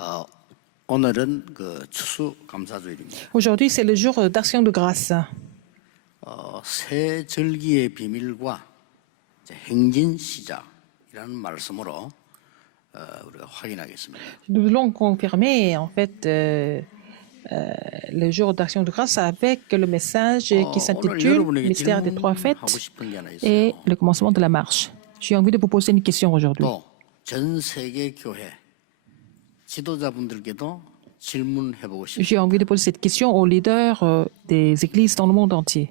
어, 오늘은 그 추수감사주일입니다. Aujourd'hui, c'est le jour d'action de grâce. 새 절기의 비밀과 이제 행진 시작이라는 말씀으로 우리가 확인하겠습니다. Nous voulons confirmer, en fait, le jour d'action de grâce avec le message qui 오늘 s'intitule 여러분에게 Mystère des trois fêtes 질문하고 싶은 게 하나 et 있어요. le commencement de la marche. J'ai envie de vous poser une question aujourd'hui. 또 전 세계 교회 지도자분들께도 질문해보고 싶어요. J'ai envie de poser cette question aux leaders des églises dans le monde entier.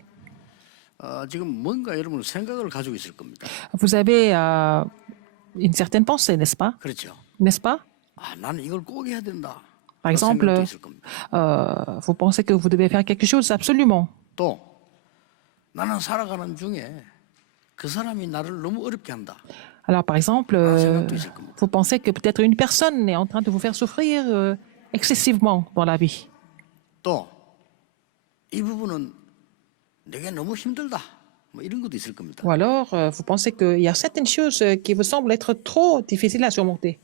지금 뭔가 여러분 생각을 가지고 있을 겁니다. Vous avez une certaine pensée, n'est-ce pas? 그렇죠? N'est-ce pas? 나는 이걸 꼭 해야 된다. Par exemple, 생각도 있을 겁니다. vous pensez que vous devez faire quelque chose absolument. 또 나는 살아가는 중에 그 사람이 나를 너무 어렵게 한다. Alors, par exemple, 생각도 있을 겁니다. vous pensez que peut-être une personne est en train de vous faire souffrir excessivement dans la vie. 또 이 부분은 내게 너무 힘들다. 뭐 이런 것도 있을 겁니다. Ou alors, vous pensez qu'il y a certaines choses qui vous semblent être trop difficiles à surmonter.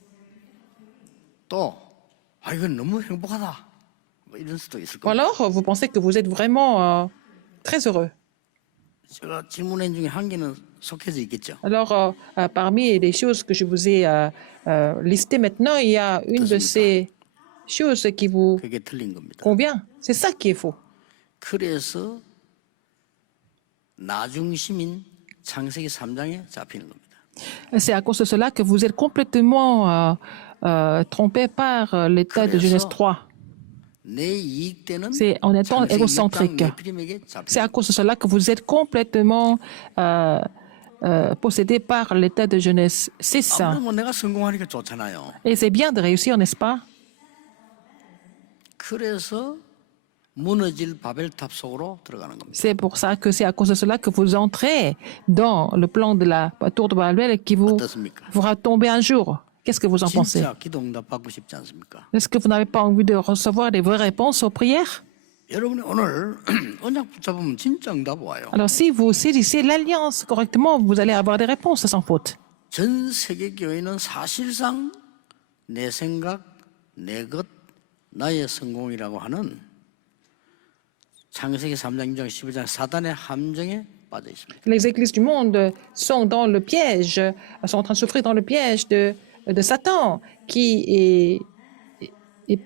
또 이건 너무 행복하다. 뭐 이런 수도 있을 Ou 겁니다. alors, vous pensez que vous êtes vraiment très heureux. 제가 질문한 중에 한 개는 속해져 있겠죠. Alors, parmi les choses que je vous ai listées maintenant, il y a une de ces choses qui vous 그게 틀린 겁니다. convient. C'est ça qui est faux. 그래서 나중심인 창세기 3장에 잡히는 겁니다. C'est à cause de cela que vous êtes complètement trompé par l'état de Genèse 3. 내 이익 때는 C'est en étant 창세기 6장 égocentrique. 네피림에게 C'est 잡힙니다. à cause de cela que vous êtes complètement possédé par l'état de Genèse 6. 아무래도 내가 성공하니까 좋잖아요. Et c'est bien de réussir, n'est-ce pas? 그래서 무너질 바벨탑 속으로 들어가는 겁니다. C'est pour ça que c'est à cause de cela que vous entrez dans le plan de la tour de Babel qui vous 어떻습니까? fera tomber un jour. Qu'est-ce que vous en pensez? 진짜 기도 응답 받고 싶지 않습니까? Est-ce que vous n'avez pas envie de recevoir des vraies réponses aux prières? 여러분이 오늘 언약 붙잡으면 진짜 응답 와요. Alors, si vous saisissez l'alliance correctement, vous allez avoir des réponses sans faute. 전 세계 교회는 사실상 내 생각, 내 것, 나의 성공이라고 하는 창세기 3장, 2장, 15장 사단의 함정에 빠져 있습니다. Les églises du monde sont dans le piège, sont en train de souffrir dans le piège de Satan, qui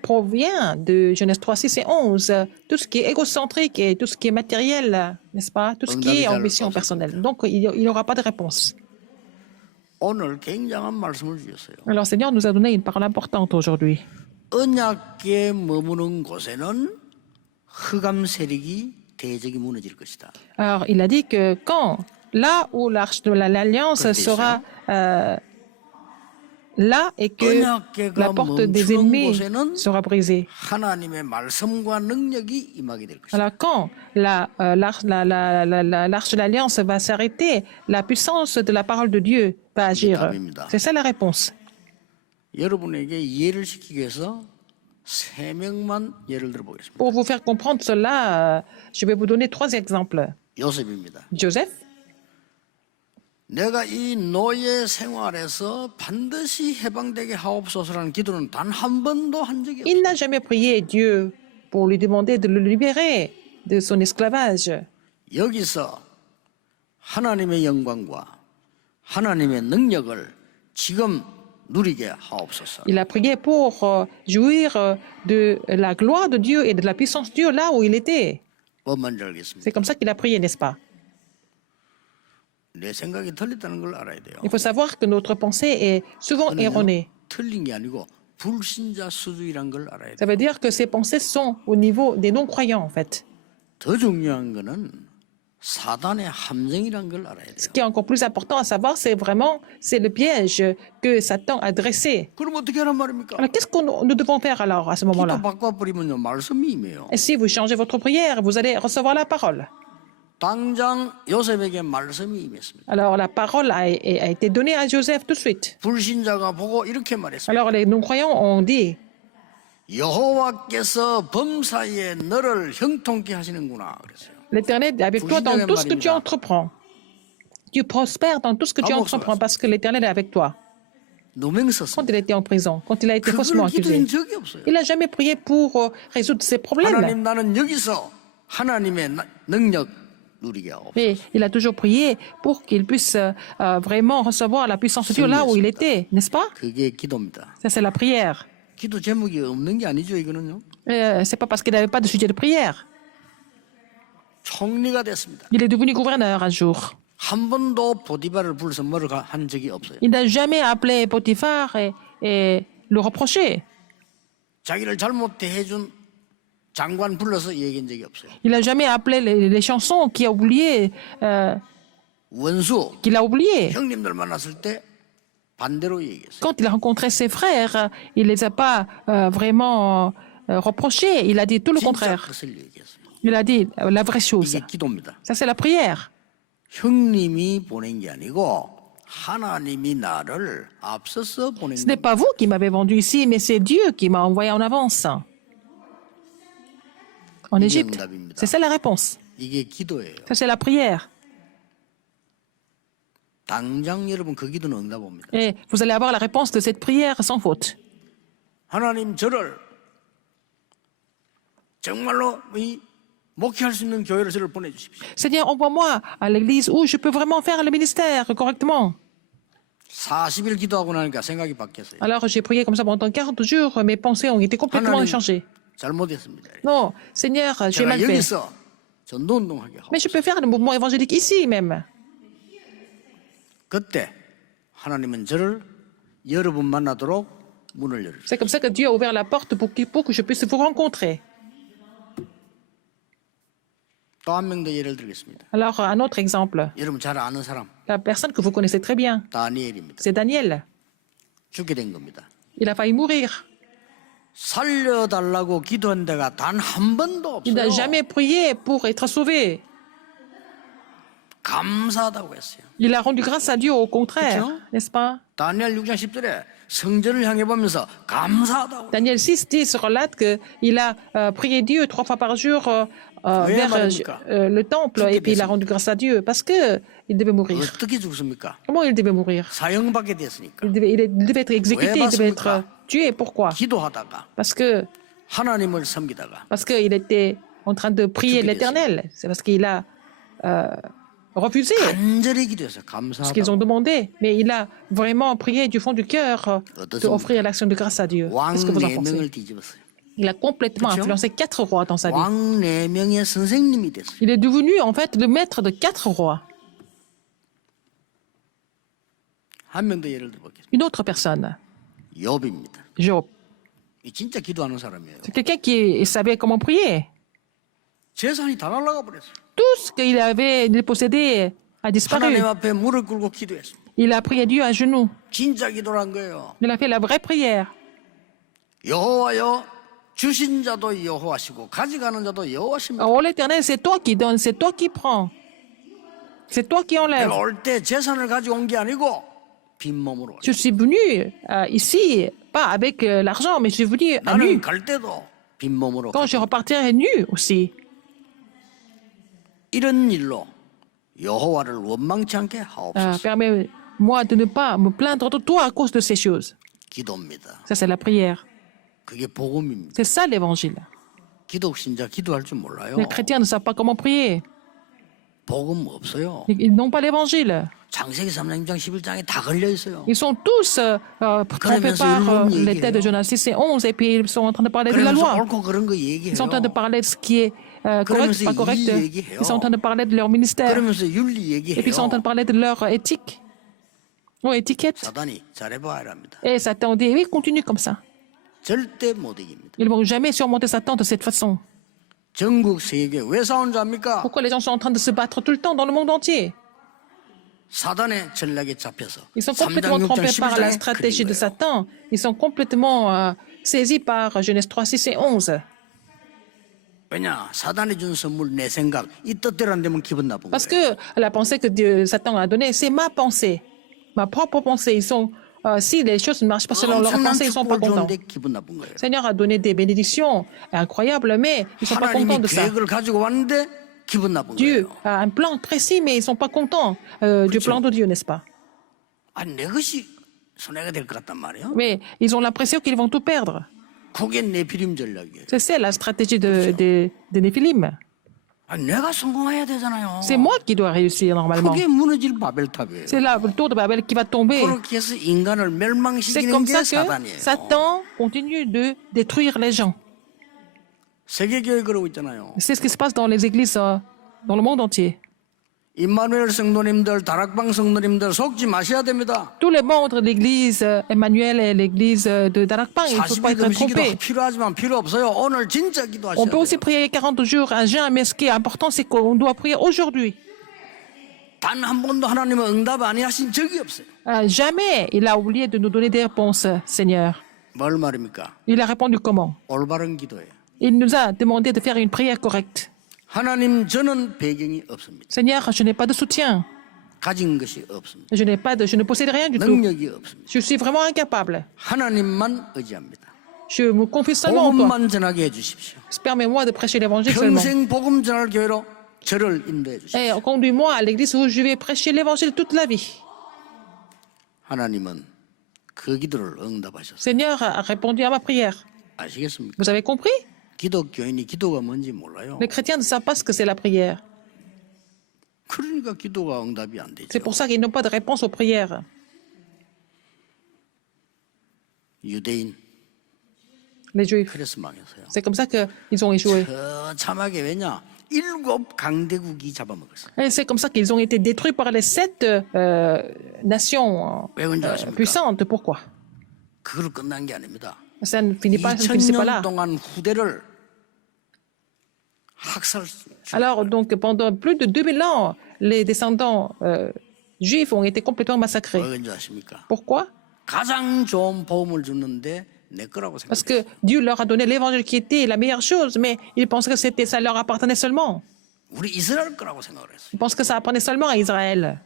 provient de Genèse 3, 6 et 11. Tout ce qui est égocentrique et tout ce qui est matériel, n'est-ce pas? Tout ce qui est ambition personnelle. Donc, il n'y aura pas de réponse. 오늘 굉장한 말씀을 주셨어요. Alors, Seigneur nous a donné une parole importante aujourd'hui. 언약궤 머무는 곳에는 흑암 세력이 대적이 무너질 것이다. Alors, il a dit que quand, là où l'arche de l'Alliance sera là et que la porte des ennemis sera brisée. 하나님의 말씀과 능력이 임하게 될 것이다. Alors, quand l'arche de l'Alliance va s'arrêter, la puissance de la parole de Dieu va agir. C'est ça la réponse. 여러분에게 이해를 시키기 위해서 세 명만 예를 들어 보겠습니다. Pour vous faire comprendre cela, je vais vous donner 3 exemples. 요셉입니다. Joseph, 내가 이 노예 생활에서 반드시 해방되게 하옵소서라는 기도는 단 한 번도 한 적이 il 없어요. n'a jamais prié Dieu pour lui demander de le libérer de son esclavage. 여기서 하나님의 영광과 하나님의 능력을 지금 누리게 하옵소서. Il a prié pour jouir de la gloire de Dieu et de la puissance de Dieu là où il était. 뭔 말인지 알겠습니다. C'est comme ça qu'il a prié, n'est-ce pas? 내 생각이 틀렸다는 걸 알아야 돼요. Il faut savoir que notre pensée est souvent erronée. 틀린 게 아니고 불신자 수준이란 걸 알아야 Ça 돼요. veut dire que ces pensées sont au niveau des non-croyants, en fait. 더 중요한 거는 사단의 함정이란 걸 알아야 Ce 돼요. qui est encore plus important à savoir, c'est le piège que Satan a dressé. 그럼 어떻게 하란 말입니까? Alors, qu'est-ce que nous devons faire alors à ce 기도 moment-là? 바꿔버리면요 말씀이 임해요. Et si vous changez votre prière, vous allez recevoir la parole. 당장 요셉에게 말씀이 임했습니다. Alors, la parole a été donnée à Joseph tout de suite. 불신자가 보고 이렇게 말했습니다. Alors, les non-croyants ont dit, 여호와께서 범사에 너를 형통케 하시는구나 그랬어요. l'Éternel est avec toi dans tout ce que tu entreprends. Tu prospères dans tout ce que tu entreprends parce que l'Éternel est avec toi. 누명 썼습니다. quand il était en prison, quand il a été faussement 그걸 accusé. 기도한 적이 없어요. Il n'a jamais prié pour résoudre ses problèmes. 하나님 나는 여기서 하나님의 능력 누리게 하고 Mais il a toujours prié pour qu'il puisse vraiment recevoir la puissance de Dieu là où il était, n'est-ce pas? 그게 기도입니다. Ça, c'est la prière. 기도 제목이 없는 게 아니죠, 이거는요. C'est pas parce qu'il n'avait pas de sujet de prière. 총리가 됐습니다. Il est devenu gouverneur un jour. 한 번도 보디바를 불러서 뭐를 한 적이 없어요. Il n'a jamais appelé Potiphar et le reproché. 자기를 잘못 대해준 장관 불러서 얘기한 적이 없어요. Il n'a jamais appelé les chansons qu'il a oubliées. 원수 Qu'il a oubliées. 형님들 만났을 때 반대로 얘기했어요. Quand il a rencontré ses frères, il ne les a pas vraiment reprochés. Il a dit tout le 진짜 contraire. 그것을 얘기했어요. Il a dit la vraie chose. 이게 기도입니다. Ça, c'est la prière. 형님이 보낸 게 아니고 하나님이 나를 앞서서 보낸 Ce n'est 겁니다. pas vous qui m'avez vendu ici, mais c'est Dieu qui m'a envoyé en avance. En Égypte. C'est ça la réponse. 이게 기도예요. Ça, c'est la prière. 당장 여러분 그 기도는 응답 옵니다. Et vous allez avoir la réponse de cette prière sans faute. 하나님 저를 정말로 이 목회할 수 있는 교회로 저를 보내주십시오. Seigneur, envoie-moi à l'église où je peux vraiment faire le ministère correctement. 40일 기도하고 나니까 생각이 바뀌었어요. Alors j'ai prié comme ça pendant 40 jours, mes pensées ont été complètement 하나님 changées. 잘못했습니다. Non, Seigneur, j'ai 제가 mal fait. 여기서 전도운동하게 하고 Mais je peux faire le mouvement évangélique ici même. 그때 하나님은 저를 여러분 만나도록 문을 열어주세요. C'est comme ça que Dieu a ouvert la porte pour que je puisse vous rencontrer. 또 한 명 더 예를 들겠습니다. Alors un autre exemple, 여러분 잘 아는 사람 la personne que vous connaissez très bien, 다니엘입니다. c'est Daniel. 죽게 된 겁니다. Il a failli mourir. 살려달라고 기도한 데가 단 한 번도 Il n'a 없어요. jamais prié pour être sauvé. 감사하다고 했어요. Il a rendu grâce à Dieu au contraire, 그렇죠? n'est-ce pas? 다니엘 6장 10절에 성전을 향해 보면서 감사하다고. Daniel 6:10 relate qu'il a prié Dieu 3 fois par jour vers 말입니까? le temple et puis il a rendu grâce à Dieu parce que il devait mourir. 어떻게 죽습니까? Comment il devait mourir? 사형받게 됐으니까. Il devait être exécuté, il devait être tué. Pourquoi? 기도하다가 Parce que 하나님을 섬기다가 qu'il était en train de prier l'Éternel. C'est parce qu'il a refusé 간절히 기도해서 ce qu'ils ont 감사하다고. demandé, mais il a vraiment prié du fond du cœur d'offrir l'action de grâce à Dieu. Qu'est-ce que vous en 왕 pensez? 4명을 뒤집었어요. Il a complètement 그렇죠? influencé 4 rois dans sa vie. 왕 4명의 선생님이 됐어요. Il est devenu en fait le maître de 4 rois. 한 명 더 예를 들어볼게요. Une autre personne, 욥입니다. Job. 이 진짜 기도하는 사람이에요. C'est quelqu'un qui savait comment prier. 재산이 다 날아가 버렸어요. Tout ce qu'il avait, il possédait a disparu. 하나님 앞에 무릎 꿇고 기도했습니다. Il a prié Dieu à genoux. 진짜 기도란 거예요. Il a fait la vraie prière. 여호와여 주신 자도 여호와시고 가져가는 자도 여호와십니다. Oh l'Éternel, c'est toi qui donnes, c'est toi qui prends. C'est toi qui enlèves. 내가 올 때 재산을 가지고 온 게 아니고 빈몸으로 왔어요. Je suis venu ici, pas avec l'argent, mais je suis venu à 나는 nu. 갈 때도 빈몸으로 Quand je 갔어요. repartirai nu aussi. 이런 일로 여호와를 원망치 않게 하옵소서. Permets-moi de ne pas me plaindre de toi à cause de ces choses. 기도입니다. Ça, c'est la prière. 그게 복음입니다. C'est ça l'évangile. 기독신자 기도할 줄 몰라요. Les chrétiens ne savent pas comment prier. 복음 없어요. Ils n'ont pas l'évangile. 창세기 3장 11장에 다 걸려 있어요. Ils sont tous trompés par les têtes de Jonas 6 et 11 et puis ils sont en train de parler de la 그러면서 loi. 옳고 그런 거 Ils sont en train de 얘기해요. parler de ce qui est correct, pas correct. Ils sont en train de parler de leur ministère. 그러면서 윤리 Et puis ils sont en train 얘기해요. de parler de leur éthique. Ou étiquette. 사단이 잘해봐야 합니다. Et Satan dit, oui, continue comme ça. 절대 못 이깁니다. Ils ne vont jamais surmonter Satan de cette façon. 전국 세계 왜 싸운 줄 압니까? Pourquoi les gens sont en train de se battre tout le temps dans le monde entier? 사단의 전략에 잡혀서 Ils sont 3장 complètement 6장 trompés par la 11장에 stratégie 그린 de 거예요. Satan. Ils sont complètement saisis par Genèse 3, 6 et 11. 왜냐? 사단이 준 선물 내 생각 이 뜻대로 안 되면 기분 나쁜 Parce 거예요. que la pensée que Satan a donnée, c'est ma pensée, ma propre pensée. Ils sont, si les choses ne marchent pas selon leur 엄청난 pensée, ils ne sont pas 축복을 contents. 주는데 기분 나쁜 거예요. Le Seigneur a donné des bénédictions incroyables, mais ils ne sont pas contents 하나님이 de ça. 계획을 가지고 왔는데 기분 나쁜 Dieu 거예요. a un plan précis, mais ils ne sont pas contents du plan de Dieu, n'est-ce pas? 아니 내 것이 손해가 될 것 같단 말이에요. Mais ils ont l'impression qu'ils vont tout perdre. 그게 네피림 전략이에요. C'est ça la stratégie de Néphilim. 아니, 내가 성공해야 되잖아요. C'est moi qui dois réussir normalement. 그게 무너질 바벨탑이에요. C'est là le tour de Babel qui va tomber. 그렇게 해서 인간을 C'est 멸망시키는 comme 게 ça que 사단이에요. Satan continue de détruire les gens. 세계교회 그러고 있잖아요. C'est ce qui se passe dans les églises dans le monde entier. 임마누엘 성도님들, 다락방 성도님들 속지 마셔야 됩니다. Tous les membres de l'église Emmanuel et l'église de Darakpang, il ne faut pas 40일 être 금식기도 trompé. 필요하지만 필요 없어요. 오늘 진짜 기도하셔야 On peut 돼요. aussi prier 40 jours un jeûne, mais ce qui est important, c'est qu'on doit prier aujourd'hui. 단 한 번도 하나님은 응답 안 하신 적이 없어요. Jamais il a oublié de nous donner des réponses, Seigneur. 뭘 말입니까? Il a répondu comment? 올바른 기도예요. Il nous a demandé de faire une prière correcte. 하나님 저는 배경이 없습니다. Seigneur, je n'ai pas de soutien. 가진 것이 없습니다. Je ne possède rien du tout. 능력이 없습니다. Je suis vraiment incapable. 하나님만 의지합니다. Je me confie seulement en toi. 복음만 전하게 해주십시오. Permets-moi de prêcher l'évangile seulement. 평생 복음 전할 교회로 저를 인도해 주십시오. Et conduis-moi à l'église où je vais prêcher l'évangile toute la vie. 하나님은 그 기도를 응답하셨어요. Seigneur a répondu à ma prière. 아시겠습니까? Vous avez compris? 기독교인이 기도가 뭔지 몰라요. Les chrétiens ne savent pas ce que c'est la prière. 그러니까 기도가 응답이 안 C'est 되죠. pour ça qu'ils n'ont pas de réponse aux prières. 유대인 Les Juifs. 그래서 망했어요. C'est comme ça qu'ils ont échoué. 참하게 왜냐? 7 강대국이 잡아먹었어요. Et c'est comme ça qu'ils ont été détruits par les 7 nations 왜 그런지 아십니까? puissantes. Pourquoi? 그걸로 끝난 게 아닙니다. Ça ne finit pas, ça ne finissait pas 2000년 là. 동안 후대를 학살. Alors, donc, pendant plus de 2000 ans, les descendants juifs ont été complètement massacrés. 왜 그런지 아십니까? Pourquoi? 가장 좋은 복음을 줬는데 내 거라고 Parce 생각해요. que Dieu leur a donné l'évangile qui était la meilleure chose, mais ils pensaient que ça leur appartenait seulement. 우리 이스라엘 거라고 생각을 했어요. Ils pensaient que ça appartenait seulement à Israël.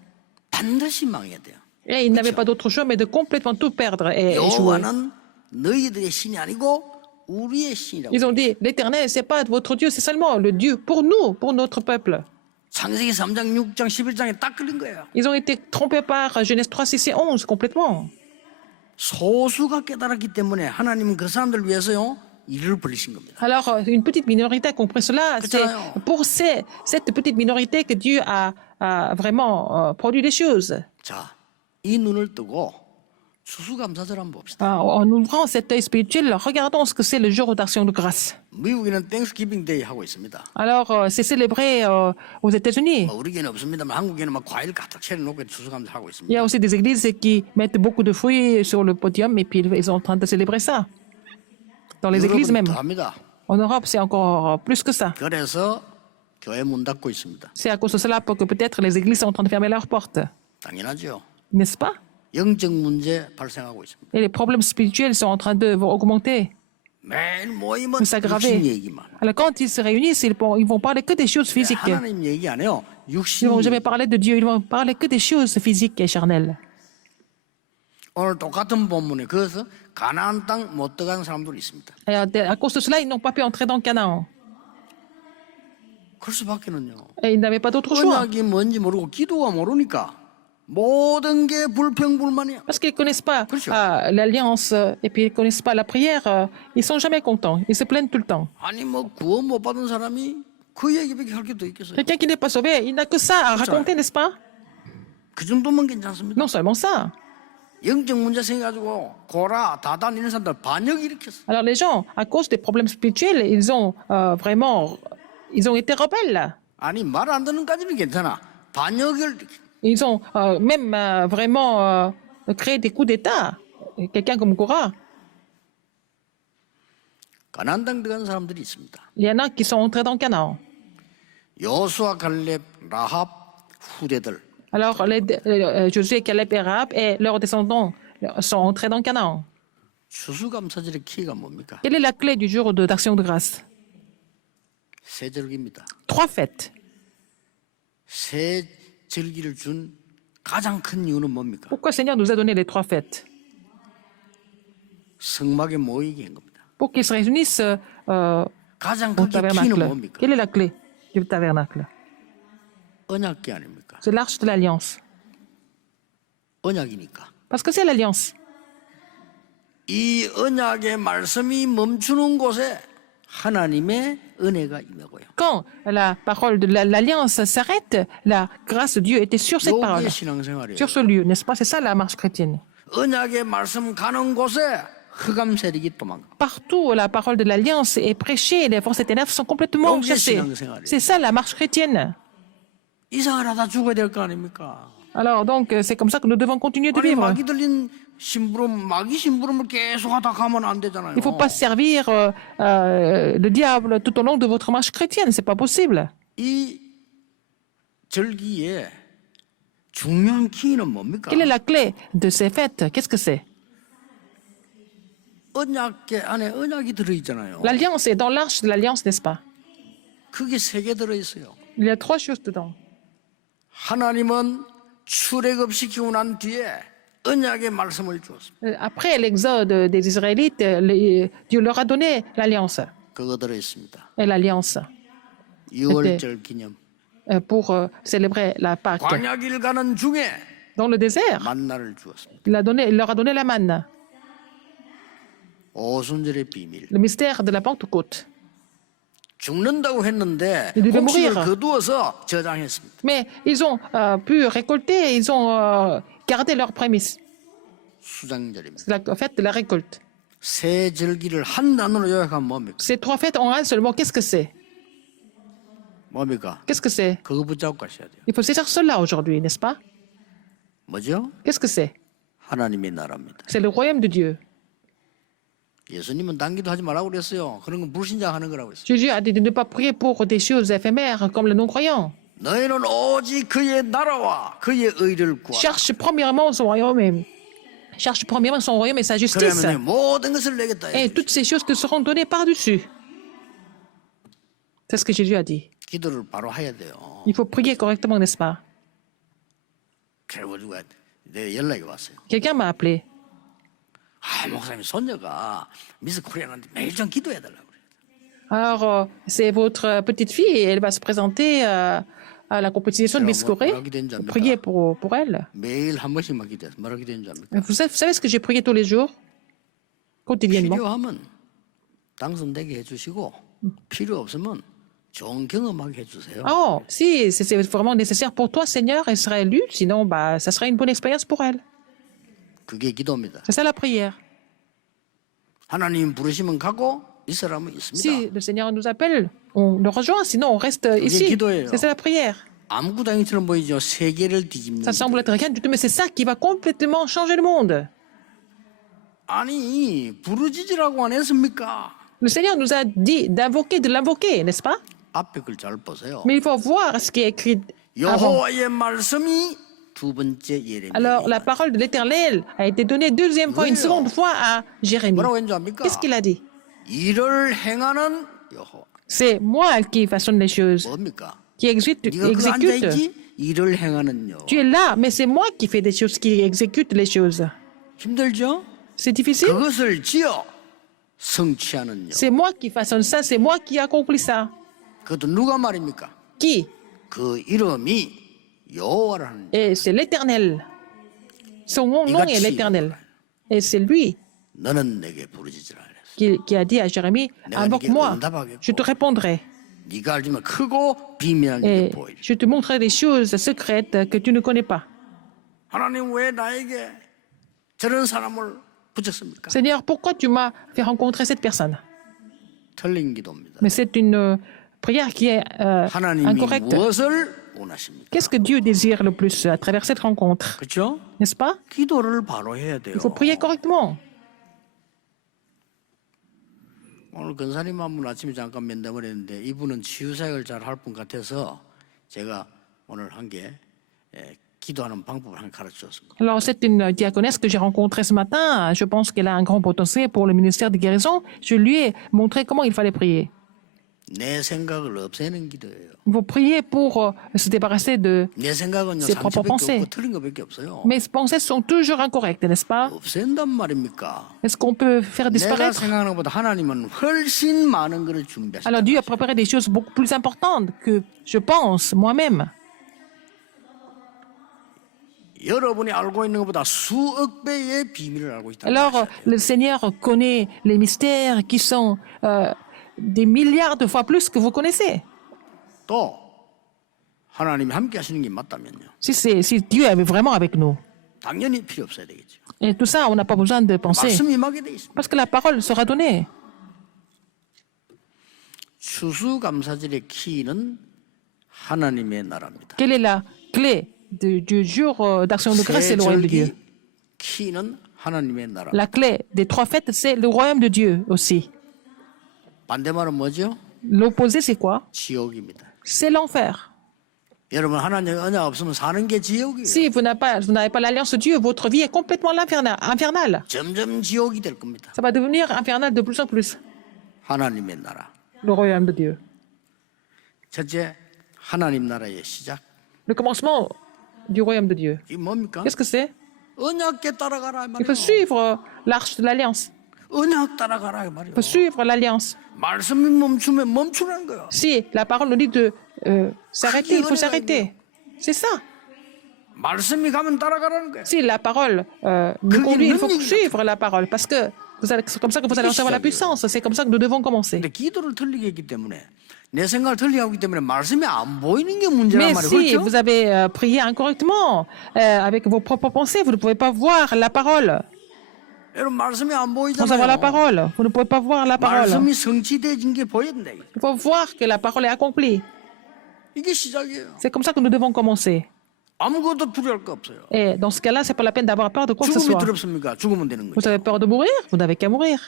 반드시 망해야 돼요. Et ils n'avaient pas d'autre choix mais de complètement tout perdre et échouer. 여호와는 너희들의 신이 아니고 우리의 신이라고. Ils ont dit, l'Éternel, c'est pas votre Dieu, c'est seulement le Dieu pour nous, pour notre peuple. 창세기 3장, 6장, 11장에 딱 걸린 거예요. Ils ont été trompés par Genèse 3, 6 et 11 complètement. 소수가 깨달았기 때문에 하나님은 그 사람들을 위해서요 일을 벌리신 겁니다. Alors, une petite minorité a compris cela. C'est Exactement. pour cette petite minorité que Dieu a vraiment produit des choses. 자, 이 눈을 뜨고 추수감사절 한번 봅시다. En ouvrant cet œil spirituel, regardons ce que c'est le jour d'action de grâce. 미국에는 땡스기빙 데이 하고 있습니다. Alors, c'est célébré aux États-Unis. 뭐 우리에는 없습니다만 한국에는 막 과일 가득 채워놓고 추수감사 하고 Il y 있습니다. a aussi des églises qui mettent beaucoup de fruits sur le podium et puis ils sont en train de célébrer ça. Dans les églises 유럽은 même. 더 합니다. En Europe, c'est encore plus que ça. 그래서 교회 문 닫고 있습니다. C'est à cause de cela que peut-être les églises sont en train de fermer leurs portes. 당연하죠. N'est-ce pas? 영적 문제 발생하고 있습니다. Et les problèmes spirituels sont en train de augmenter, 매일 모이면 de s'aggraver. 육신 얘기만. Alors quand ils se réunissent, ils vont parler que des choses physiques. 하나님 얘기 안 해요. Ils 육신. ne vont jamais parler de Dieu, ils vont parler que des choses physiques et charnelles. 오늘 똑같은 본문에 그래서 가나안 땅 못 들어간 사람들이 있습니다. Et à cause de cela, ils n'ont pas pu entrer dans Canaan. 그럴 수밖에는요. Et ils n'avaient pas d'autre choix. 언약이 뭔지 모르고 기도가 모르니까 모든 게 불평불만이야. Parce qu'ils ne connaissent pas 그렇죠. l'alliance et puis ils ne connaissent pas la prière, ils ne sont jamais contents. Ils se plaignent tout le temps. 아니 뭐 구원 못 받은 사람이 그 얘기밖에 할 게 더 있겠어요. Quelqu'un qui n'est pas sauvé, il n'a que ça à raconter, n'est-ce pas? 그 정도면 괜찮습니다. Non seulement ça. 영적 문제 생겨가지고 고라, 다단 이런 사람들 반역 일으켰어. Alors les gens, à cause des problèmes spirituels, ils ont été rebelles. 아니 말 안 듣는 까지는 괜찮아. 반역을 일으켰어. Ils ont même vraiment créé des coups d'État. Quelqu'un comme Korah, 가나안 땅 들어간 사람들이 있습니다. il y en a qui sont entrés dans Canaan. 여수와 갈렙, 라합 후대들. Alors Josué, Caleb et Rahab et leurs descendants sont entrés dans Canaan. 추수감사절의 키가 뭡니까? Quelle est la clé du jour d'action de grâce? 세 절기입니다. 3 fêtes. 세 절기를 준 가장 큰 이유는 뭡니까? Pourquoi le Seigneur nous a donné les 3 fêtes? 성막에 모이게 한 겁니다. Pour qu'ils se réunissent 가장 au 크게 키는 tabernacle. 뭡니까? Quelle est la clé du tabernacle? 언약궤 아닙니까? C'est l'arche de l'alliance. 언약이니까. Parce que c'est l'alliance. 이 언약의 말씀이 멈추는 곳에 하나님의 은혜가 임하고요. Quand la parole de l'alliance s'arrête, la grâce de Dieu était sur cette parole, 요게 신앙생활이에요. sur ce lieu, n'est-ce pas? C'est ça la marche chrétienne. 언약의 말씀 가는 곳에 흑암 세력이 도망가. Partout où la parole de l'alliance est prêchée, les forces des ténèbres sont complètement Donc, chassées. C'est ça la marche chrétienne. 이상을 하다 죽어야 될 거 아닙니까? Alors donc, c'est comme ça que nous devons continuer de 아니 vivre. 마귀 들린 심부름, 마귀 심부름을 계속 하다 가면 안 되잖아요. Il ne faut pas servir le diable tout au long de votre marche chrétienne. C'est pas possible. 이 절기에 중요한 키는 뭡니까? Quelle est la clé de ces fêtes? Qu'est-ce que c'est? 언약계 안에 언약이 들어있잖아요. L'alliance est dans l'arche de l'alliance, n'est-ce pas? 그게 3개 들어있어요. Il y a 3 choses dedans. 하나님은 출애굽시키고 난 뒤에 언약의 말씀을 주었습니다. Après l'exode des Israélites, Dieu leur a donné l'alliance. 그거 들어있습니다. Et l'alliance 6월절 기념. pour célébrer la Pâque. 광야길 가는 중에 Dans le désert, 만나를 주었습니다. il leur a donné la manne, 오순절의 비밀. le mystère de la Pentecôte. 죽는다고 했는데 Il devait 곡식을 mourir. 거두어서 저장했습니다. Mais ils ont pu récolter, ils ont gardé leurs prémices. 수장절입니다. C'est la fête de la récolte. 세 절기를 한 단어로 요약하면 뭡니까? Ces 3 fêtes en un seul mot, qu'est-ce que c'est? 뭡니까? Qu'est-ce que c'est? 그거 붙잡고 가셔야 돼요. Il faut saisir cela aujourd'hui, n'est-ce pas? 뭐죠? Qu'est-ce que c'est? 하나님의 나라입니다. C'est le royaume de Dieu. 예수님은 단기도 하지 말라고 그랬어요. 그런 건 불신자하는 거라고 했어요. Jésus a dit de ne pas prier pour des choses éphémères comme les non-croyants. 너희는 오직 그의 나라와 그의 의를 구하라. Cherche premièrement son royaume et sa justice. 그러면 모든 것을 내겠다. Et toutes ces choses te seront données par-dessus. C'est ce que Jésus a dit. 기도를 바로 해야 돼요. Il faut prier correctement, n'est-ce pas? 그리고 누가 내 연락이 왔어요. Quelqu'un m'a appelé. 아, 목사님 손녀가 미스 코리아한테 매일 좀 기도해 달라고 그래요. Alors, c'est votre petite fille et elle va se présenter à la compétition de Miss Corée. Priez pour elle. 매일 한 번씩만 기도해서 뭐라고 기도했는지 압니까? Vous savez ce que j'ai prié tous les jours? Quotidiennement. 필요하면 당선되게 해주시고 필요 없으면 좋은 경험하게 해주세요. Oh, si c'est vraiment nécessaire pour toi, Seigneur, elle sera élue. Sinon, bah, ça sera une bonne expérience pour elle. 그게 기도입니다. C'est ça la prière. 하나님 부르시면 가고 이 사람은 있습니다. Si le Seigneur nous appelle, on le rejoint. Sinon, on reste ici. 기도예요. C'est ça la prière. 아무것도 아니처럼 보이죠. 세계를 뒤집는. Ça semble être rien du tout, mais c'est ça qui va complètement changer le monde. 아니 부르짖으라고 안 했습니까? Le Seigneur nous a dit d'invoquer, de l'invoquer, n'est-ce pas? 앞에 걸 잘 보세요. Mais il faut voir ce qui est écrit avant. 여호와의 말씀이 두 번째 예레미야. Alors, la parole de l'Éternel a été donnée deuxième fois, une seconde fois à Jérémie. 뭐라고 했는지 압니까? Qu'est-ce qu'il a dit? 일을 행하는 여호와. C'est moi qui façonne les choses, 뭡니까? qui exécute. 네가 그 앉아 있지? 일을 행하는 여호와. Tu es là, mais c'est moi qui fais des choses, qui exécute les choses. 힘들죠? C'est difficile? 그것을 지어 성취하는 여호와. C'est moi qui façonne ça, c'est moi qui accomplis ça. 그것도 누가 말입니까? Qui? 그 이름이 여호와라는. Et c'est l'Éternel. Son nom est l'Éternel. Et c'est lui 너는 내게 부르짖으라 그랬어. qui a dit à Jérémie, invoque-moi, je te répondrai. 네가 알지만 크고 비밀한 일을 Et 보이리. je te montrerai des choses secrètes que tu ne connais pas. 하나님 왜 나에게 저런 사람을 붙였습니까? Seigneur, pourquoi tu m'as fait rencontrer cette personne? 틀린 기도입니다. Mais c'est une prière qui est 하나님이 incorrecte. 무엇을 원하십니까? Qu'est-ce que Dieu désire le plus à travers cette rencontre? 그렇죠? N'est-ce pas? 기도를 바로 해야 돼요. Il faut prier correctement. 오늘 근사님 한 분 아침에 잠깐 면담을 했는데 이분은 치유사역을 잘 할 분 같아서 제가 오늘 한 게 기도하는 방법을 한 가르쳤습니다. Alors, c'est une diaconesse que j'ai rencontrée ce matin. Je pense qu'elle a un grand potentiel pour le ministère de guérison. Je lui ai montré comment il fallait prier. 내 생각을 없애는 기도예요. Il faut prier pour se débarrasser de 내 생각은요 ses propres 30밖에 pensées. 없고 틀린 것밖에 없어요. Mes pensées sont toujours incorrectes, n'est-ce pas? 없앤단 말입니까? Est-ce qu'on peut faire 내가 disparaître? 생각하는 것보다 하나님은 훨씬 많은 것을 준비하셨어요. Alors Dieu a préparé des choses beaucoup plus importantes que je pense moi-même. 여러분이 알고 있는 것보다 수억 배의 비밀을 알고 있다. Alors, le Seigneur connaît les mystères qui sont des milliards de fois plus que vous connaissez. 또 하나님이 함께 하시는 게 맞다면요. Si Dieu est vraiment avec nous. 당연히 필요 없어야 되겠죠. Et tout ça, on n'a pas besoin de penser. 말씀이 임하게 돼 있습니다. Parce que la parole sera donnée. 추수감사절의 키는 하나님의 나라입니다. Quelle est la clé du jour d'action de grâce? C'est le royaume de Dieu. 세절기 키는 하나님의 나라. La clé des trois fêtes, c'est le royaume de Dieu aussi. 반대말은 뭐죠? L'opposé, c'est quoi? 지옥입니다. C'est l'enfer. 여러분 하나님의 언약 없으면 사는 게 지옥이에요. Si vous n'avez pas l'alliance de Dieu, votre vie est complètement infernale. 점점 지옥이 될 겁니다. Ça va devenir infernal de plus en plus. 하나님의 나라. Le royaume de Dieu. 첫째, 하나님 나라의 시작. Le commencement du royaume de Dieu. 이게 뭡니까? Qu'est-ce que c'est? 언약계 따라가라 Il 말이에요. faut suivre l'arche de l'alliance. 언약 따라가라 말이에요. Il faut suivre l'alliance. 말씀이 멈추면 멈추라는 거예요. Si la parole nous dit de s'arrêter, il faut s'arrêter. C'est ça. 말씀이 가면 따라가라는 거예요. Si la parole nous conduit, il faut suivre la parole. Parce que c'est comme ça que vous allez recevoir la puissance. C'est comme ça que nous devons commencer. 근데 기도를 틀리게 했기 때문에 내 생각을 틀리게 하기 때문에 말씀이 안 보이는 게 문제란 Mais 말이에요. si 그렇죠? vous avez prié incorrectement, avec vos propres pensées, vous ne pouvez pas voir la parole. 여러분 말씀이 안 Sans avoir la 보이잖아요. parole, vous ne pouvez pas voir la parole. 말씀이 성취되진 게 보였네. Il faut voir que la parole est accomplie. 이게 시작이에요. C'est comme ça que nous devons commencer. 아무것도 두려울 거 없어요. Et dans ce cas-là, c'est pas la peine d'avoir peur de quoi que ce 죽음이 soit. 두렵습니까? 죽으면 되는 Vous 거죠. avez peur de mourir? Vous n'avez qu'à mourir,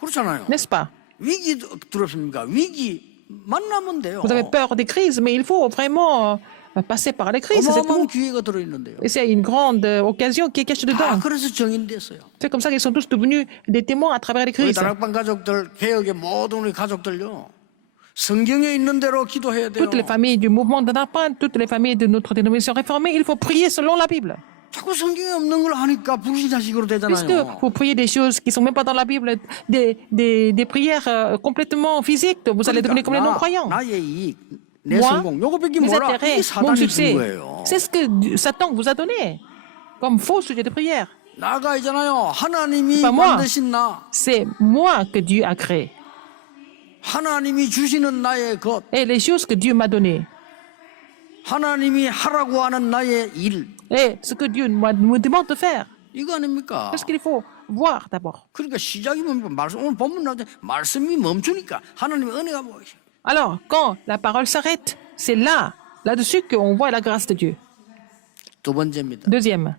그렇잖아요. n'est-ce pas? 위기 두렵습니까? 위기 만나면 돼요. Vous avez peur des crises, mais il faut vraiment passer par les crises, c'est 어마어마한 tout. 기회가 들어있는데요. Et c'est une grande occasion qui est cachée 다 dedans. 그래서 정인됐어요. C'est comme ça qu'ils sont tous devenus des témoins à travers les 우리 crises. 다락방 가족들, 개혁의 모든 우리 가족들요. 성경에 있는 대로 기도해야 돼요. Toutes les familles du mouvement de Darpan, toutes les familles de notre dénomination réformée, il faut prier selon la Bible. 자꾸 성경에 없는 걸 하니까 불신자식으로 Puisque 되잖아요. vous priez des choses qui ne sont même pas dans la Bible, des prières complètement physiques, vous allez devenir comme les non-croyants. 나의 이익, 내 Moi, 성공, 요거밖에 mes 뭐라? intérêts, 이게 mon 사단이 준 succès, 거예요. c'est ce que Satan vous a donné comme faux sujet de prière. 나가 있잖아요. 하나님이 Pas moi. 만드신 나, C'est moi que Dieu a créé. 하나님이 주시는 나의 것, Et les choses que Dieu m'a données. 하나님이 하라고 하는 나의 일, Et ce que Dieu me demande de faire. 이거 아닙니까? Qu'est-ce qu'il faut voir d'abord? 그러니까 시작이 뭡니까? 말씀, 오늘 본문 나오죠. 말씀이 멈추니까 하나님의 은혜가 보여. Alors, quand la parole s'arrête, c'est là-dessus qu'on voit la grâce de Dieu. 두 번째입니다. Deuxième,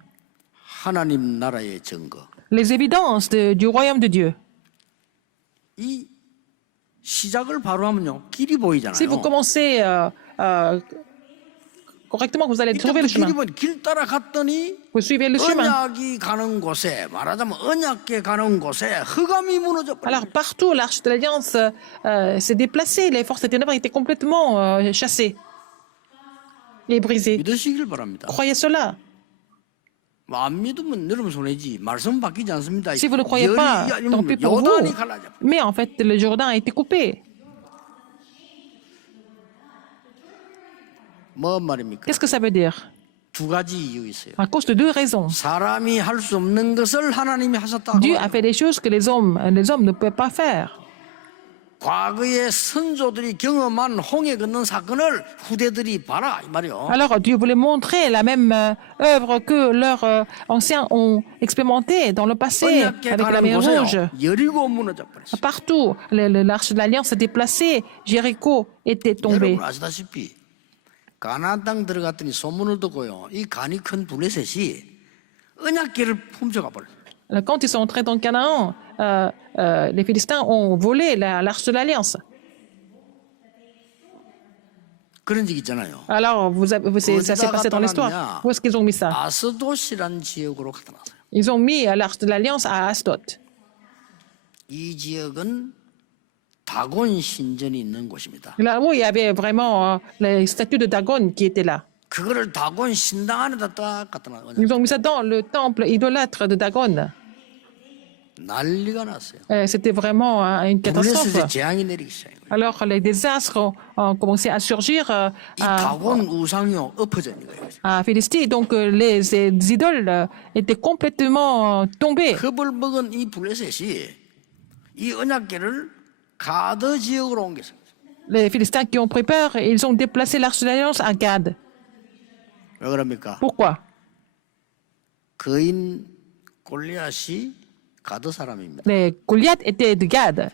하나님 나라의 증거. les évidences du royaume de Dieu. 이 시작을 바로 하면요, 길이 보이잖아요. Si vous commencez correctement, vous allez trouver 이때부터 le chemin. 길이 보이. 길 따라 갔더니 Vous suivez le chemin. 언약이 가는 곳에, 말하자면 언약계 가는 곳에 흑암이 무너져 버려. Alors, partout, l'arche de l'Alliance s'est déplacée. Les forces des ténèbres étaient complètement chassées et brisées. 믿으시길 바랍니다. Croyez cela. 안 믿으면 여러분 손해지. 말씀 바뀌지 않습니다. Si vous ne croyez pas, tant pis pour vous. 요단이 갈라져. Mais en fait, le Jourdain a été coupé. 뭔 말입니까? Qu'est-ce que ça veut dire? 두 가지 이유 있어요. À cause de deux raisons. 사람이 할 수 없는 것을 하나님이 하셨다. Dieu a fait des choses que les hommes ne peuvent pas faire. 과거의 선조들이 경험한 홍해 건넌 사건을 후대들이 봐라 이 말이요. Alors Dieu voulait montrer la même œuvre que leurs anciens ont expérimenté dans le passé 언약계 avec la 가는 mer Rouge. 곳에요. 여리고 무너져 버렸어요. Partout, l'arche de l'Alliance s'est déplacée, Jéricho était tombé. 여러분 아시다시피 가나안 땅 들어갔더니 소문을 듣고요. 이 간이 큰 블레셋이 언약계를 훔쳐가 버렸어요. Quand ils sont entrés dans Canaan, les Philistins ont volé l'arche de l'Alliance. 그런 적 있잖아요. Alors, ça s'est passé dans l'histoire. Où est-ce qu'ils ont mis ça? 아스돗이란 지역으로 갖다 놨어요. Ils ont mis l'arche de l'Alliance à Astot. 이 지역은 다곤 신전이 있는 곳입니다. Là où il y avait vraiment les statues de Dagon qui étaient là. 그거를 다곤 신당 안에다 딱 갖다 놨어요. Ils ont mis ça dans le temple idolâtre de Dagon. 난리가 났어요. C'était vraiment une 블레셋에 catastrophe. 재앙이 내리기 시작해요. Alors, les désastres ont commencé à surgir 이 다곤 우상이 엎어진 거예요. à Philistie. Donc, les idoles étaient complètement tombées. 겁을 먹은 이 블레셋이 이 언약궤를 가드 지역으로 옮겼어요. Les Philistins qui ont pris peur, ils ont déplacé l'arche de l'Alliance à Gad. 왜 그럽니까? Pourquoi? 거인 골리앗이 가드 사람입니다. Les Goliath étaient de Gad.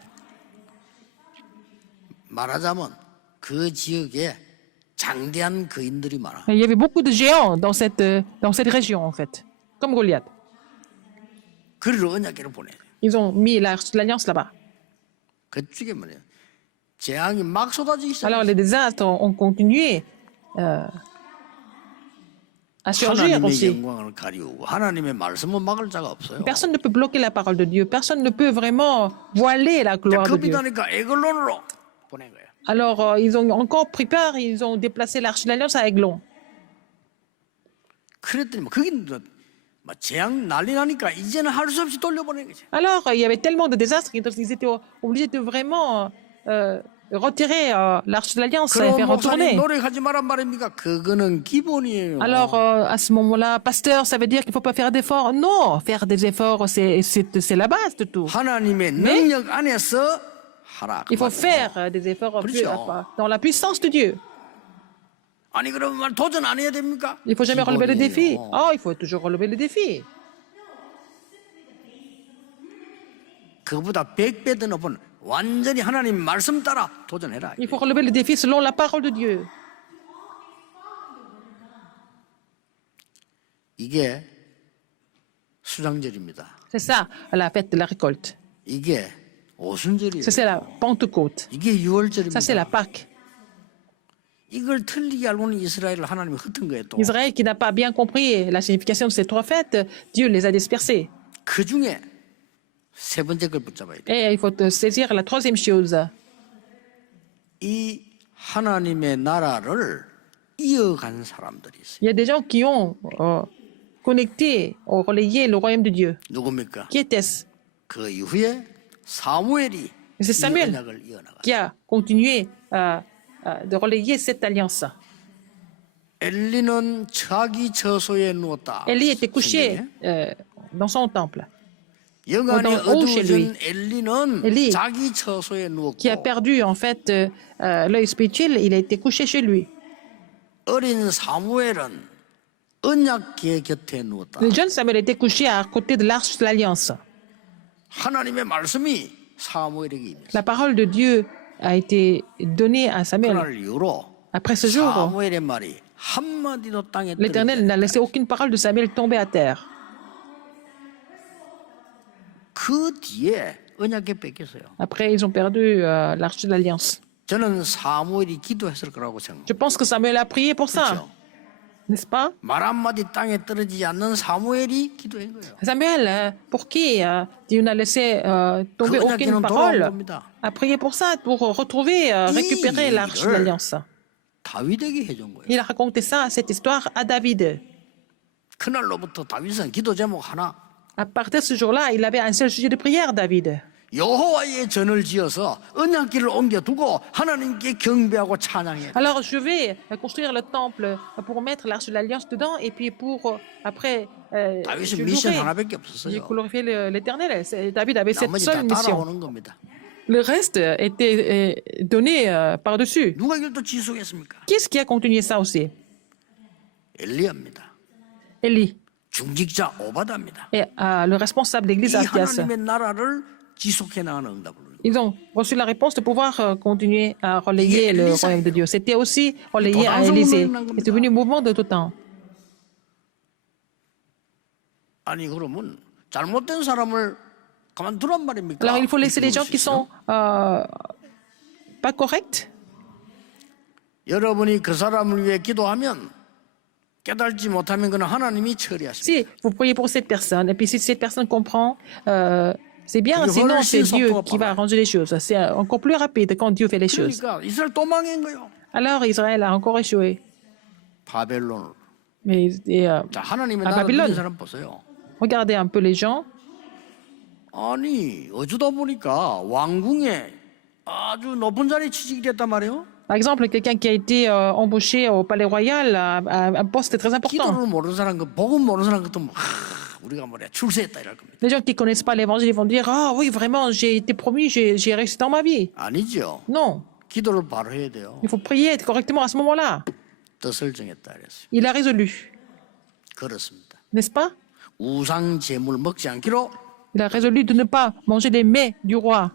말하자면 그 지역에 장대한 거인들이 많아. Il y avait beaucoup de géants dans cette région, en fait, comme Goliath. 그리로 언약궤를 보내요. Ils ont mis l'arche de l'Alliance là-bas. 그쪽에 뭐냐? 재앙이 막 쏟아지기 Alors, 시작해요. les désastres ont continué à surgir 하나님의 aussi. 영광을 가리우고 하나님의 말씀은 막을 자가 없어요. Personne ne peut bloquer la parole de Dieu. Personne ne peut vraiment voiler la gloire de 겁이 Dieu. 나니까 에글론으로 보낸 거예요. Alors, ils ont encore pris peur, ils ont déplacé l'arche de l'Alliance à Aiglon. 그랬더니 뭐 거기 막 재앙 난리 나니까 이제는 할 수 없이 돌려보낸 거지. Alors, il y avait tellement de désastres qu'ils étaient obligés de vraiment retirer l'arche de l'Alliance et 그럼 faire 목사님 retourner. 노력하지 말란 말입니까? 그거는 기본이에요. Alors, à ce moment-là, pasteur, ça veut dire qu'il ne faut pas faire d'efforts? Non, faire des efforts, c'est la base de tout. 하나님의 능력 안에서 하라. 그 Il faut 말이에요. faire des efforts dans la puissance de Dieu. 아니 그러면 도전 안 해야 됩니까? Il ne faut jamais relever le défi. 기본이에요. Oh, il faut toujours relever le défi. 그보다 100배 더 높은 완전히 하나님 말씀 따라 도전해라. Il faut relever le défi selon la parole de Dieu. 이게 수장절입니다. C'est ça, la fête de la récolte. 이게 오순절이에요. Ça, c'est la Pentecôte. 이게 Ça, c'est la 6월절입니다. Pâque. 이걸 틀리게 알고는 이스라엘을 하나님이 흩은 거예요. 또. Israël qui n'a pas bien compris la signification de ces trois fêtes, Dieu les a dispersés. 그 중에 세 번째 걸 붙잡아야 돼. Et il faut saisir la troisième chose. 이 하나님의 나라를 이어간 사람들이 있어요. Il y a des gens qui ont connecté, ont relayé le royaume de Dieu. 누굽니까? Qui était-ce? 그 이후에 사무엘이 C'est 이 Samuel 언약을 이어나가. qui a continué de relayer cette alliance. 엘리는 자기 처소에 누웠다. Élie était couché 성경에. dans son temple. 영안이 dans haut chez lui. 어두워진 엘리는 Élie, 자기 처소에 누웠고 qui a perdu en fait l'œil spirituel, il a été couché chez lui. 어린 사무엘은 언약궤 곁에 누웠다. Le jeune Samuel était couché à côté de l'arche de l'alliance. 하나님의 말씀이 사무엘에게 임했어. La parole de Dieu a été donnée à Samuel. 그날 이후로 Après ce jour, 사무엘의 말이 한마디도 땅에 l'Éternel n'a laissé aucune parole de Samuel tomber à terre. 그 뒤에 언약궤 뺏겼어요. Après, ils ont perdu l'arche de l'alliance. 저는 사무엘이 기도했을 거라고 생각해요. Je pense que Samuel a prié pour ça, 그렇죠? n'est-ce pas? 말 한마디 땅에 떨어지지 않는 사무엘이 기도한 거예요. Samuel, pour qui Dieu n'a laissé tomber 그 aucune 언약궤는 돌아온 parole, 겁니다. a prié pour ça, pour retrouver, récupérer l'arche de l'alliance. 다윗에게 해준 거예요. Il a raconté ça, cette histoire, à David. 그날로부터 다윗은 기도 제목 하나. À partir de ce jour-là, il avait un seul sujet de prière, David. 여호와의 전을 지어서 언약궤를 옮겨두고 하나님께 경배하고 찬양해. Alors, je vais construire le temple pour mettre l'arche de l'alliance dedans et puis pour, après, 다윗은 je 미션 louerai. 하나밖에 J'ai 없었어요. glorifié l'Éternel. David avait cette 나머지 다 seule mission. 따라오는 겁니다. Le reste était donné par-dessus. 누가 이걸 또 지속했습니까? Qui est-ce qui a continué ça aussi? 엘리야입니다. Élie. 중직자 오바다입니다. Et le responsable d'église 이 Archias. 하나님의 나라를 지속해 나가는 응답을. Ils ont reçu la réponse de pouvoir continuer à relayer le royaume de Dieu. C'était aussi relayé à Élysée. C'est devenu mouvement de tout temps. 아니 그러면 잘못된 사람을 가만두란 말입니까? Alors, il faut laisser les gens 이렇게 qui sont pas corrects. 여러분이 그 사람을 위해 기도하면 깨달지 못하면 그는 하나님이 처리하십니다. Si vous priez pour cette personne, et puis si cette personne comprend, c'est bien, 그게 sinon c'est 훨씬 Dieu 속도가 qui va 빨라요. arranger les choses. C'est encore plus rapide quand Dieu fait les choses. 그러니까 이스라엘 또 망한 거예요. Alors Israël a encore échoué. 바벨론. Mais 자 하나님의 아, 나라 바빌론. 믿는 사람 보세요. regardez un peu les gens. 아니 어쩌다 보니까 왕궁에 아주 높은 자리에 취직이 됐단 말이에요. Par exemple, quelqu'un qui a été embauché au Palais Royal à un poste très important. 기도를 모르는 사람, 그 복음 모르는 사람 같으면 우리가 뭐래 출세했다 이럴 겁니다. Les gens qui ne connaissent pas l'évangile vont dire ah oui, vraiment, j'ai été promu, j'ai réussi dans ma vie. 아니죠. Non, 기도를 바로 해야 돼요. il faut prier correctement à ce moment-là. 뜻을 정했다 그랬어요. Il a résolu, 그렇습니다. n'est-ce pas? 우상 제물 먹지 않기로 Il a résolu de ne pas manger les mets du roi.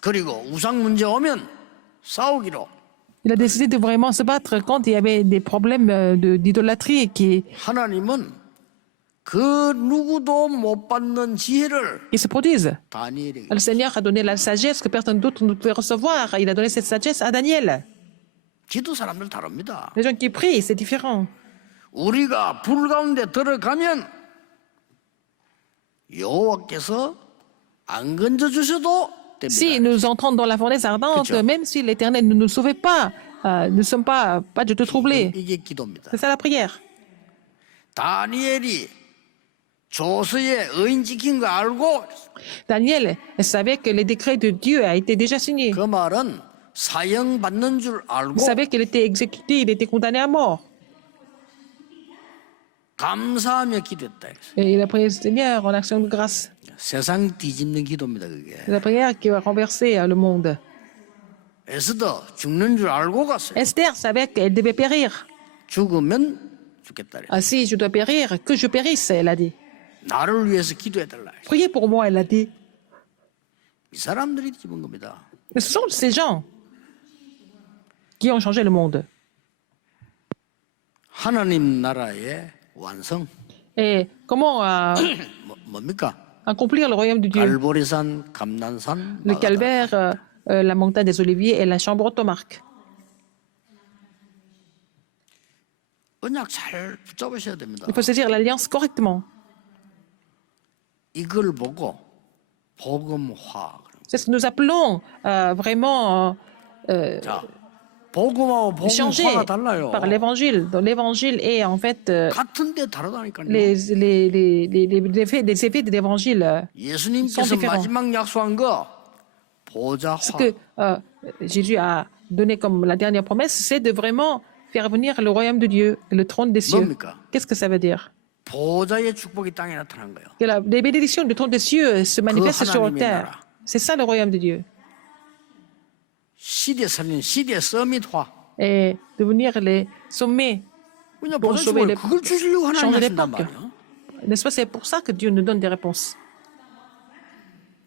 그리고 우상 문제 오면 싸우기로 Il a décidé de vraiment se battre quand il y avait des problèmes d'idolâtrie 하나님은 그 누구도 못 받는 지혜를 qui se produisent. 다니엘에게 Le Seigneur a donné la sagesse que personne d'autre ne pouvait recevoir. Il a donné cette sagesse à Daniel. 기도 사람들 다릅니다. Les gens qui prient, c'est différent. 우리가 불 가운데 들어가면 여호와께서 안 건져 주셔도 Si 됩니다. nous entrons dans la fournaise ardente, Kutcho. même si l'Éternel ne nous sauvait pas, ne sommes pas du tout troublés. 이게 기도입니다. C'est ça la prière. 다니엘이 조서에 의인 지킨 거 알고 Daniel savait que le décret de Dieu a été déjà signé. 그 말은 사형 받는 줄 알고 Il savait qu'il était exécuté, il était condamné à mort. 감사하며 기도했다. Et il a prié le Seigneur en action de grâce. 세상 뒤집는 기도입니다. 그게. C'est la prière qui va renverser le monde. 에스더 죽는 줄 알고 갔어요. Esther savait qu'elle devait périr. 죽으면 죽겠다. 그랬어요. Ah, si je dois périr, que je périsse, elle a dit. 나를 위해서 기도해달라. 그랬어요. Priez pour moi, elle a dit. 이 사람들이 뒤집은 겁니다. Et ce sont ces gens qui ont changé le monde. 하나님 나라의 완성 Et comment 뭡니까? accomplir le royaume de Dieu? 갈보리산, 감난산, Le 마가다. calvaire, la montagne des Oliviers et la chambre automarque. 언약 잘 붙잡으셔야 됩니다. Il faut saisir l'alliance correctement. 이걸 보고 복음화. C'est ce que nous appelons vraiment 자, 복음하고 changer 복음화가 달라요. par l'évangile. Donc, l'évangile est en fait 같은데 다르다니까요. les effets de l'évangile. 예수님께서 sont différents. 마지막 약속한 거 보좌화. Ce que Jésus a donné comme la dernière promesse, c'est de vraiment faire venir le royaume de Dieu, le trône des cieux. 뭡니까? Qu'est-ce que ça veut dire? 보좌의 축복이 땅에 나타난 거예요. Que les bénédictions du trône des cieux se manifestent sur la 하나님의 terre. 나라. C'est ça le royaume de Dieu. 시대 살린 시대 서밋화. Et devenir les sommets, 그냥 pour 보좌 sauver 축복을 les 그걸 주시려고 하나님 changer 하신단 l'époque. 말이에요. N'est-ce pas? C'est pour ça que Dieu nous donne des réponses.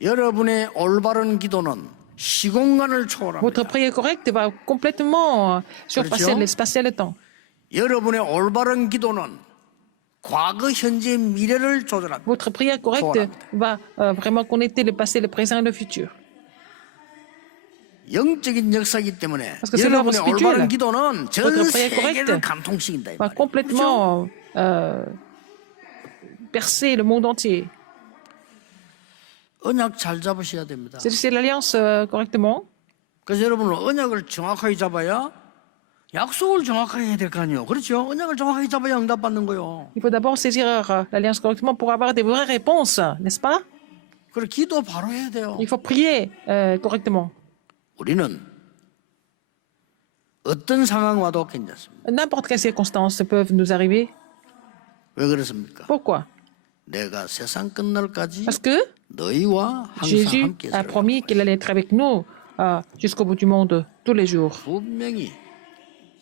여러분의 올바른 기도는 시공간을 Votre 초월합니다. prière correcte va complètement surpasser 그렇죠? l'espace et le temps. 여러분의 올바른 기도는 과거, 현재, 미래를 조절합니다. Votre prière correcte va vraiment connecter le passé, le présent et le futur. 영적인 역사이기 때문에 Parce que c'est l'œuvre 여러분의 spirituelle. 올바른 기도는 전 Votre prière correcte 세계를 감통시킨다. 이 Va 말이에요. complètement percer le monde entier. 언약 잘 잡으셔야 됩니다. C'est l'alliance correctement. 그래서 여러분은 언약을 정확하게 잡아야 약속을 정확하게 해야 될 거 아니에요. 그렇죠? 언약을 정확하게 잡아야 응답받는 거예요. Il faut d'abord saisir l'alliance correctement pour avoir des vraies réponses, n'est-ce pas? 그리고 기도 바로 해야 돼요. Il faut prier correctement. 우리는 어떤 상황 와도 괜찮습니다. N'importe quelle circonstance peuvent nous arriver. 왜 그렇습니까? Pourquoi? 내가 세상 끝날까지 Parce que 너희와 항상 Jésus 함께 a 있으라. promis qu'il allait être avec nous jusqu'au bout du monde, tous les jours. 분명히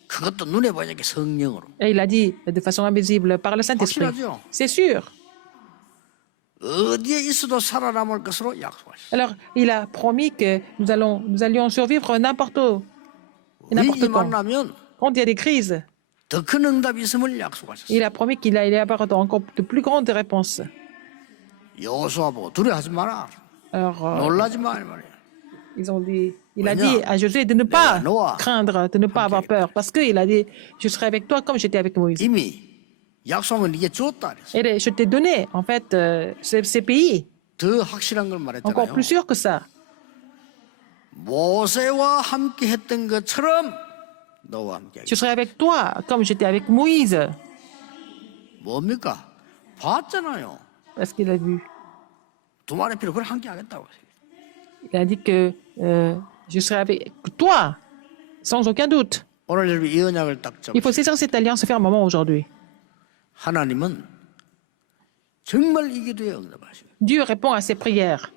그것도 눈에 보이게 성령으로. Et il a dit de façon invisible par le Saint-Esprit. 확실하죠? C'est sûr. 어디에 있어도 살아남을 것으로 약속하셨어요. Alors, il a promis que nous allions survivre n'importe où et n'importe 위기 quand. 만나면 Quand il y a des crises, 더 큰 응답이 있음을 약속하셨어요. il a promis qu'il allait y avoir encore de plus grandes réponses. 여호수아 보고 두려워하지 마라. Alors, 놀라지 마. 이 말이에요. ils ont dit, il a Voilà. dit à Josué de ne pas Noah. craindre, de ne pas avoir peur, parce qu'il a dit, je serai avec toi comme j'étais avec Moïse. 이미 약속은 네게 주었다. 그랬어요. Et je t'ai donné, en fait, ces pays, 더 확실한 걸 encore 말했잖아요. plus sûr que ça. 모세와 함께 했던 것처럼 너와 함께 하겠다. Je serai avec toi comme j'étais avec Moïse, 뭡니까? 봤잖아요. parce qu'il a vu. 두말의 피로 그걸 함께 하겠다고. Il a dit que je serai avec toi, sans aucun doute. 오늘 여러분 이 언약을 딱 Il faut 잡으세요. saisir cette alliance fermement aujourd'hui. 하나님은 정말 이 기도에 응답하시고 Dieu répond à ses prières.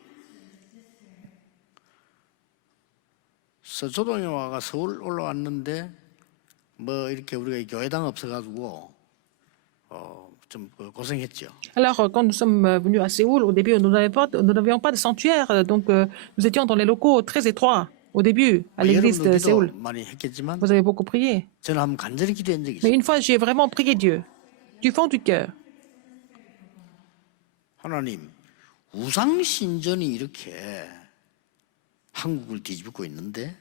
서초동에 와가 서울 올라왔는데 뭐 이렇게 우리가 교회당 없어가지고 좀 고생했죠. Alors, quand nous sommes venus à Séoul, au début, nous n'avions pas de sanctuaire, donc nous étions dans les locaux très étroits au début, à l'église 여러분도 de 기도 Séoul. 많이 했겠지만 Vous avez beaucoup prié. 저는 한번 간절히 기도한 적이 Mais 있어요. une fois, j'ai vraiment prié Dieu, du fond du cœur. 하나님, 우상 신전이 이렇게 한국을 뒤집고 있는데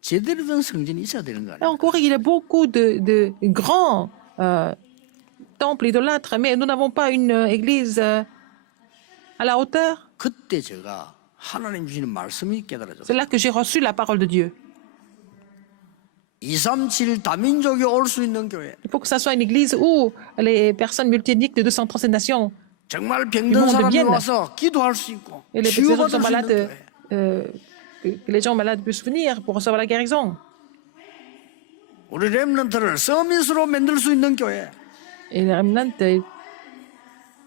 제대로 된 성전이 있어야 되는 거 Et 아니에요? en Corée, il y a beaucoup de grands temples idolâtres, mais nous n'avons pas une église à la hauteur. 그때 제가 하나님 주시는 말씀이 C'est 깨달아졌어요. là que j'ai reçu la parole de Dieu. 237 다민족이 올 수 있는 교회. Il faut que ça soit une église où les personnes multiethniques de 237 nations 정말 이 병든 monde 사람이 vienne. 와서 기도할 수 있고 et les personnes qui 치유받을 sont 수 있는 malades, 교회. que les gens malades puissent venir pour recevoir la guérison. 우리 렘넌트를 서밋으로 만들 수 있는 교회. Et les remnants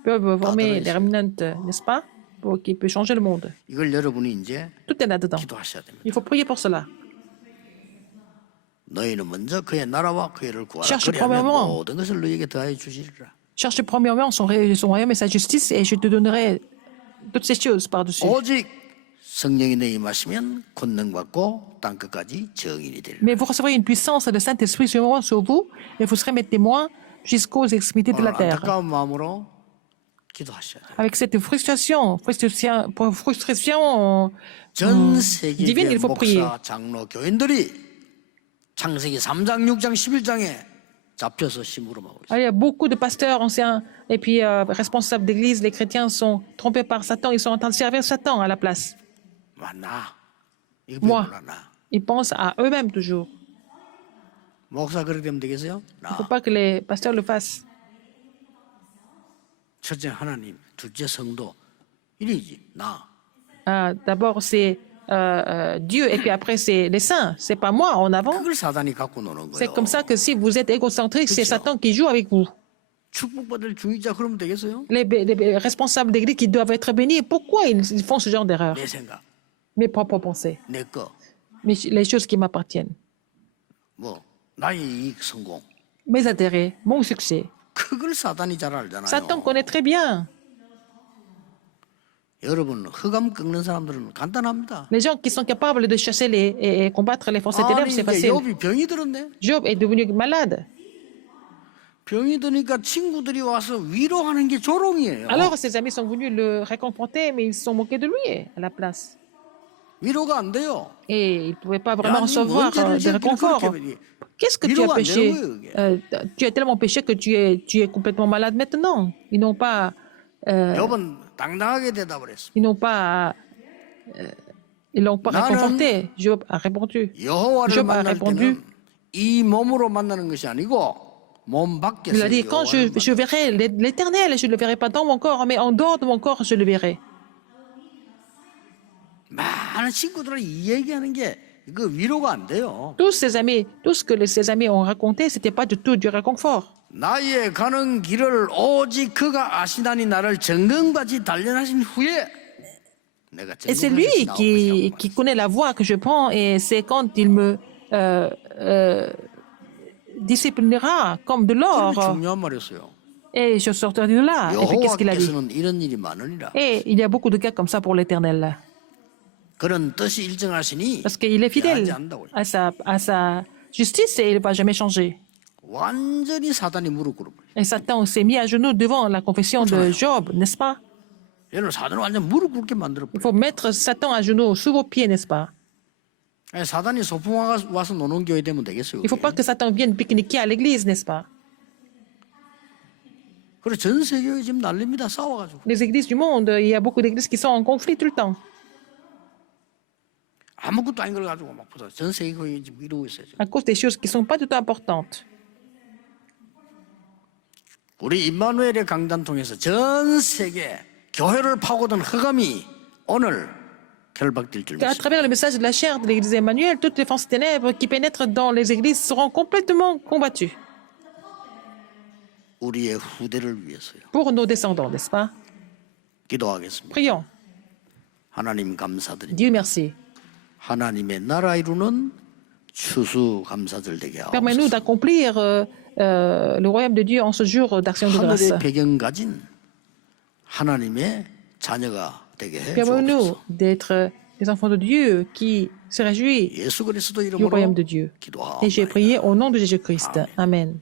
peuvent former Adoration. les remnants, n'est-ce pas? Pour qu'ils puissent changer le monde. 이걸 여러분이 이제 Tout est là-dedans. 기도하셔야 됩니다. Il faut prier pour cela. 너희는 먼저 그의 나라와 그의를 구하라. Cherche 그리하면 premièrement. 모든 것을 너희에게 더하여 주시리라. Cherche premièrement son royaume et sa justice, et je te donnerai toutes ces choses par-dessus. 오직 성령이 너희 임하시면 권능 받고 땅 끝까지 증인이 되리라. Mais vous recevrez une puissance de Saint-Esprit sur vous, et vous serez mes témoins jusqu'aux extrémités de la 오늘 terre. 안타까운 마음으로 기도하셔야 돼요. Avec cette frustration 전 세계 divine, il faut prier. 목사, 장로, 교인들이 창세기 3장, 6장, 11장에 잡혀서 심으로 먹고 있어요. Il y a beaucoup de pasteurs anciens et puis responsables d'église. Les chrétiens sont trompés par Satan. Ils sont en train de servir Satan à la place. 나 이거 Moi. 배우라 나. Ils pensent à eux-mêmes toujours. 목사 그렇게 되면 되겠어요? Il ne faut 나. pas que les pasteurs le fassent. 첫째 하나님, 둘째 성도. 이리지 나. D'abord, c'est Dieu et puis après, c'est les saints. C'est pas moi en avant. 그걸 사단이 갖고 노는 C'est 거예요. comme ça que si vous êtes égocentrique, c'est Koucho. Satan qui joue avec vous. 축복받을 중위자 그러면 되겠어요? Les responsables d'église qui doivent être bénis, pourquoi ils font ce genre d'erreur? 내 생각, Mes propres pensées, 내 거, les choses qui m'appartiennent, 뭐 나의 이익, 성공. mes intérêts, mon succès. 그걸 사단이 잘 알잖아요. Satan connaît très bien. 여러분 흑암 꺾는 사람들은 간단합니다. Les gens qui sont capables de chasser et combattre les forces des ténèbres, 아니 c'est 이제 facile. 욥이 병이 들었네. Job est devenu malade. 병이 드니까 친구들이 와서 위로하는 게 조롱이에요. Alors ses amis sont venus le réconforter, mais ils se sont moqués de lui à la place. 위로가 안 돼요. Et il ne pouvait pas vraiment 야, 니 recevoir 뭔 죄를 de 지었길래 réconfort. 그렇게 Qu'est-ce que tu as 위로가 안 péché? 되는 거예요, 그게. Tu as tellement péché que tu es complètement malade maintenant. Ils n'ont pas, 욥은 당당하게 대답을 했어. ils n'ont pas, ils l'ont pas 나는 réconforté. Job a répondu. 여호와를 Job a 만날 répondu. 때는 이 몸으로 만나는 것이 아니고 몸 밖에서 Il a dit, quand je verrai l'Éternel, je ne le verrai pas dans mon corps, mais en dehors de mon corps, je le verrai. 많은 친구들은 이 얘기하는 게 그 위로가 안 돼요. Tous ses amis, tout ce que ses amis ont raconté, c'était pas du tout du réconfort. 나의 가는 길을 오직 그가 아시나니 나를 정금같이 단련하신 후에 내가 Et c'est 정금같이 lui 나올 qui connaît la voie que je prends, et c'est quand il me disciplinera comme de 그게 l'or, 중요한 말이었어요. et je sortirai de là. Et puis qu'est-ce qu'il a dit? 여호와께서는 이런 일이 많으니라. Et il y a beaucoup de cas comme ça pour l'Éternel, 그런 뜻이 일정하시니 parce qu'il est fidèle 변하지 않는다고요. à sa justice et il ne va jamais changer. 완전히 사단이 무릎 꿇어버려. Et Satan s'est mis à genoux devant la confession de Job, n'est-ce pas? 얘는 사단을 완전 무릎 꿇게 만들어버려. Il faut mettre Satan à genoux sous vos pieds, n'est-ce pas? 사단이 소풍 와서 노는 교회 되면 되겠어요. Il ne faut pas que Satan vienne pique-niquer à l'église, n'est-ce pas? 그래 전 세계에 지금 난립니다. 싸워가지고. Les églises du monde, il y a beaucoup d'églises qui sont en conflit tout le temps, 아무것도 아닌 걸 가지고 막 보다 전 세계 교회 지금 이러고 있어요. 지금. à cause des choses qui ne sont pas du tout importantes. 우리 임마누엘의 강단 통해서 전 세계 교회를 파고든 흑암이 오늘 결박될 줄 À 믿습니다. travers le message de la chair de l'Église Emmanuel, toutes les forces ténèbres qui pénètrent dans les églises seront complètement combattues 우리의 후대를 위해서요. pour nos descendants, n'est-ce pas? 기도하겠습니다. Prions. 하나님 감사드립니다. Dieu merci. 하나님의 나라 이루는 추수 감사절 되게 Permets-nous 하옵소서. d'accomplir le royaume de Dieu en ce jour d'action de grâce. 하늘의 배경 가진 하나님의 자녀가 되게 해 Permets-nous 주옵소서. d'être les enfants de Dieu qui se réjouissent 예수 그리스도 du royaume 이름으로 de Dieu. 기도하옵나이다. Et j'ai prié au nom de Jésus-Christ. Amen.